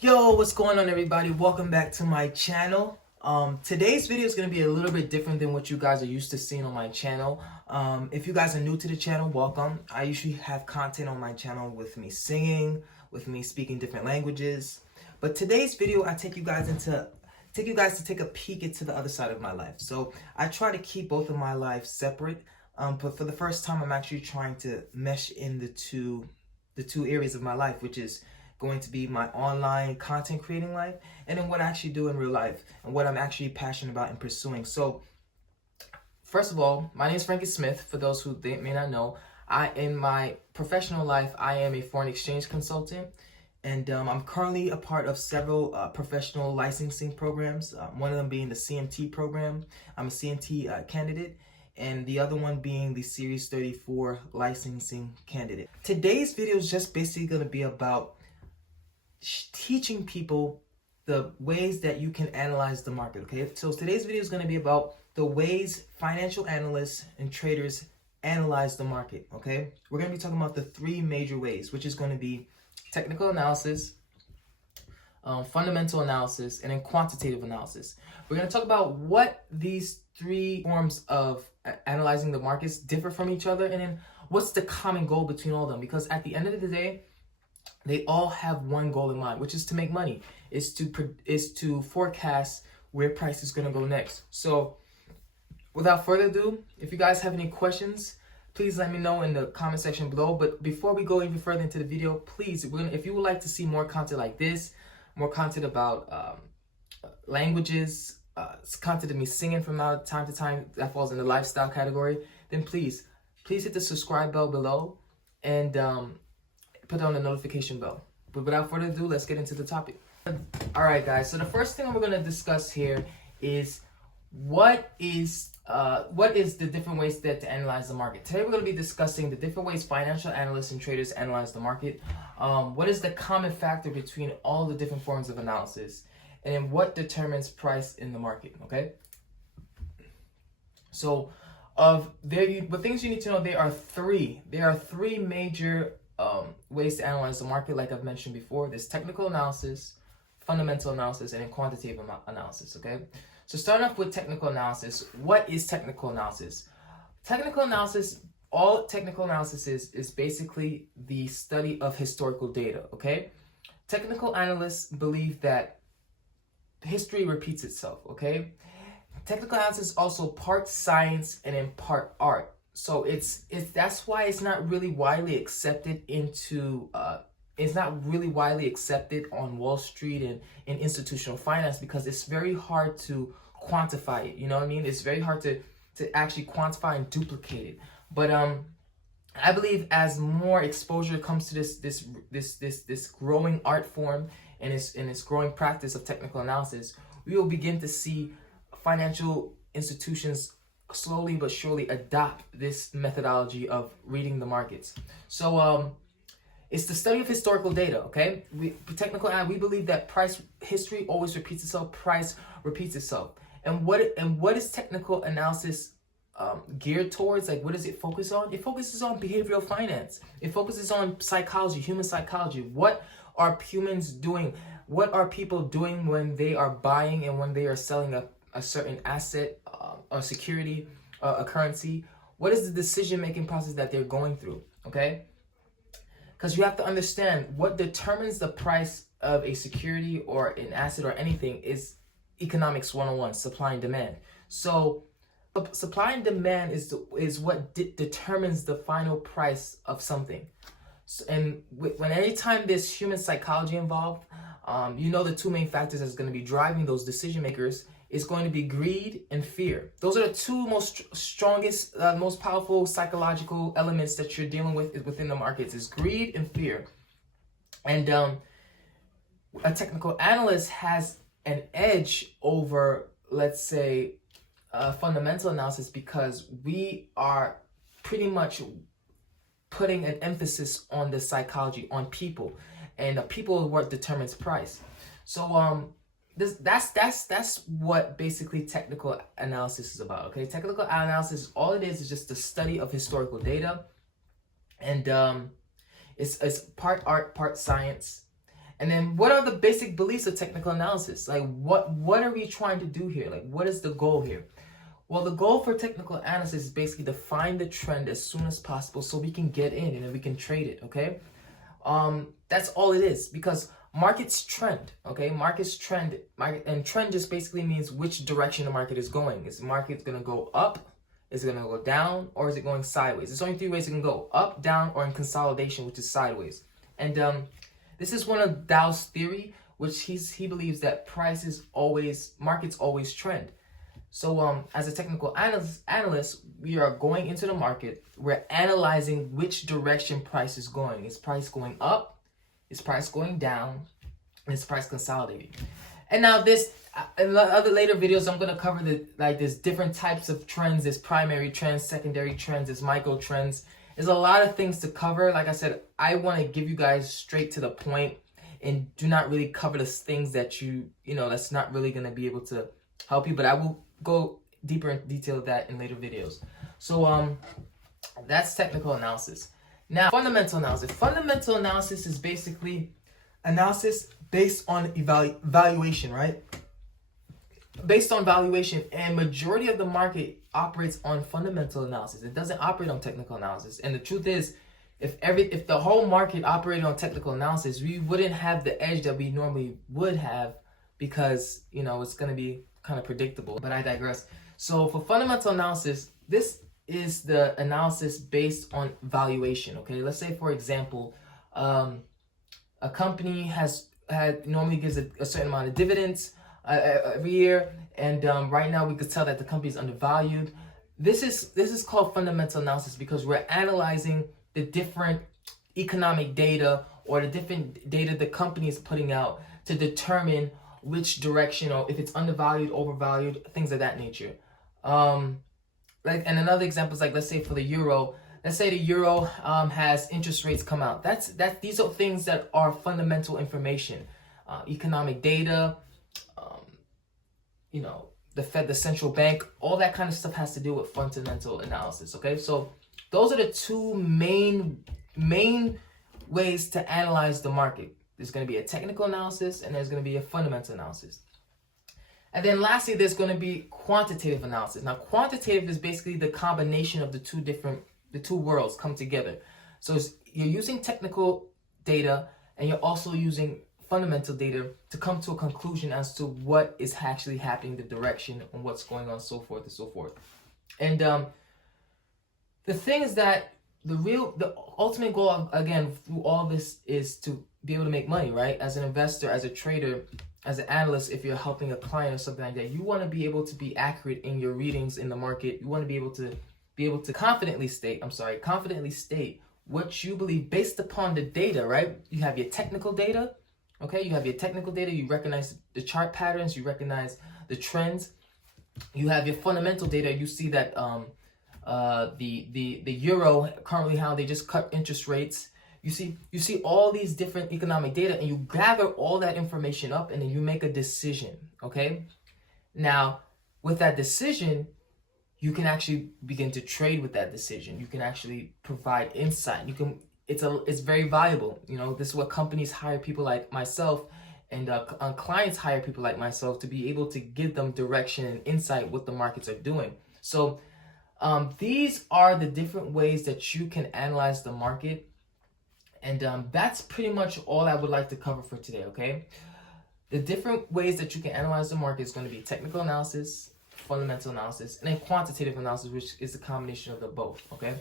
Yo, what's going on, everybody? Welcome back to my channel. Today's video is going to be a little bit different than what you guys are used to seeing on my channel. If you guys are new to the channel, welcome. I usually have content on my channel with me singing, with me speaking different languages. But today's video, I take you guys to take a peek into the other side of my life. So I try to keep both of my lives separate. But for the first time, I'm actually trying to mesh in the two areas of my life, which is going to be my online content creating life, and then what I actually do in real life and what I'm actually passionate about and pursuing. So first of all, my name is Frankie Smith. For those who may not know, in my professional life, I am a foreign exchange consultant, and I'm currently a part of several professional licensing programs, one of them being the CMT program. I'm a CMT candidate, and the other one being the Series 34 licensing candidate. Today's video is just basically going to be about teaching people the ways that you can analyze the market. Okay, so today's video is going to be about the ways financial analysts and traders analyze the market. Okay, we're going to be talking about the three major ways, which is going to be technical analysis, fundamental analysis, and then quantitative analysis. We're going to talk about what these three forms of analyzing the markets differ from each other, and then what's the common goal between all of them, because at the end of the day, they all have one goal in mind, which is to make money, is to forecast where price is going to go next. So without further ado, if you guys have any questions, please let me know in the comment section below. But before we go even further into the video, please, if you would like to see more content like this, more content about languages, content of me singing from time to time that falls in the lifestyle category, then please hit the subscribe bell below and put on the notification bell. But without further ado, let's get into the topic. All right, guys. So the first thing we're going to discuss here is what is the different ways to analyze the market. Today we're going to be discussing the different ways financial analysts and traders analyze the market. What is the common factor between all the different forms of analysis, and then what determines price in the market. Okay. So what things you need to know, there are three major ways to analyze the market. Like I've mentioned before, there's technical analysis, fundamental analysis, and then quantitative analysis. Okay, so starting off with technical analysis. What is technical analysis? All technical analysis is basically the study of historical data. Okay, technical analysts believe that history repeats itself. Okay, technical analysis is also part science and in part art. So that's why it's not really widely accepted on Wall Street and in institutional finance, because it's very hard to quantify it. You know what I mean? It's very hard to actually quantify and duplicate it. But I believe as more exposure comes to this growing art form and its growing practice of technical analysis, we will begin to see financial institutions slowly but surely adopt this methodology of reading the markets. So it's the study of historical data. Okay, we believe that history always repeats itself. Price repeats itself. And what is technical analysis geared towards? Like, what does it focus on? It focuses on behavioral finance. It focuses on psychology, human psychology. What are humans doing? What are people doing when they are buying and when they are selling a certain asset, or security, a currency? What is the decision-making process that they're going through? Okay, because you have to understand what determines the price of a security or an asset or anything is economics 101, supply and demand. So supply and demand is what determines the final price of something. So, and when anytime there's human psychology involved, the two main factors that's going to be driving those decision makers is going to be greed and fear. Those are the two strongest, most powerful psychological elements that you're dealing with within the markets, is greed and fear. And a technical analyst has an edge over, let's say, fundamental analysis, because we are pretty much putting an emphasis on the psychology, on people, and people is what determines price. So that's what basically technical analysis is about. Okay, technical analysis, all it is just the study of historical data, and it's part art, part science, And then what are the basic beliefs of technical analysis? Like what are we trying to do here? Like what is the goal here? Well, the goal for technical analysis is basically to find the trend as soon as possible so we can get in and then we can trade it, okay? That's all it is, because markets trend, okay? Markets trend, and trend just basically means which direction the market is going. Is the market going to go up? Is it going to go down? Or is it going sideways? There's only three ways it can go: up, down, or in consolidation, which is sideways. And this is one of Dow's theory, which he believes that markets always trend. So as a technical analyst, we are going into the market. We're analyzing which direction price is going. Is price going up? Is price going down? And is price consolidating? And now this, in other later videos, I'm going to cover there's different types of trends. There's primary trends, secondary trends, there's micro trends. There's a lot of things to cover. Like I said, I want to give you guys straight to the point and do not really cover the things that that's not really going to be able to help you. But I will go deeper in detail of that in later videos. So that's technical analysis. Now, fundamental analysis. Fundamental analysis is basically analysis based on valuation, right? Based on valuation, and majority of the market operates on fundamental analysis. It doesn't operate on technical analysis. And the truth is, if the whole market operated on technical analysis, we wouldn't have the edge that we normally would have, because it's going to be kind of predictable. But I digress. So for fundamental analysis, this is the analysis based on valuation. Okay, let's say for example, a company normally gives a certain amount of dividends every year, and right now we could tell that the company is undervalued. This is called fundamental analysis, because we're analyzing the different economic data or the different data the company is putting out to determine which direction, or if it's undervalued, overvalued, things of that nature. And another example is, like, let's say for the euro, let's say the euro has interest rates come out. These are things that are fundamental information, economic data, the Fed, the central bank, all that kind of stuff has to do with fundamental analysis. Okay, so those are the two main ways to analyze the market. There's going to be a technical analysis and there's going to be a fundamental analysis. And then lastly, there's going to be quantitative analysis. Now, quantitative is basically the combination of the two worlds come together. So you're using technical data and you're also using fundamental data to come to a conclusion as to what is actually happening, the direction, and what's going on, so forth and so forth. And the thing is that the ultimate goal, again, through all this is to be able to make money, right? As an investor, as a trader, as an analyst, if you're helping a client or something like that, you want to be able to be accurate in your readings in the market. You want to be able to confidently state what you believe based upon the data, right? You have your technical data, okay? You have your technical data. You recognize the chart patterns. You recognize the trends. You have your fundamental data. You see that the euro currently, how they just cut interest rates. You see all these different economic data, and you gather all that information up, and then you make a decision, okay? Now, with that decision, you can actually begin to trade with that decision. You can actually provide insight. It's very valuable. This is what companies hire people like myself, and clients hire people like myself to be able to give them direction and insight what the markets are doing. So these are the different ways that you can analyze the market. And that's pretty much all I would like to cover for today, okay? The different ways that you can analyze the market is going to be technical analysis, fundamental analysis, and then quantitative analysis, which is a combination of the both, okay?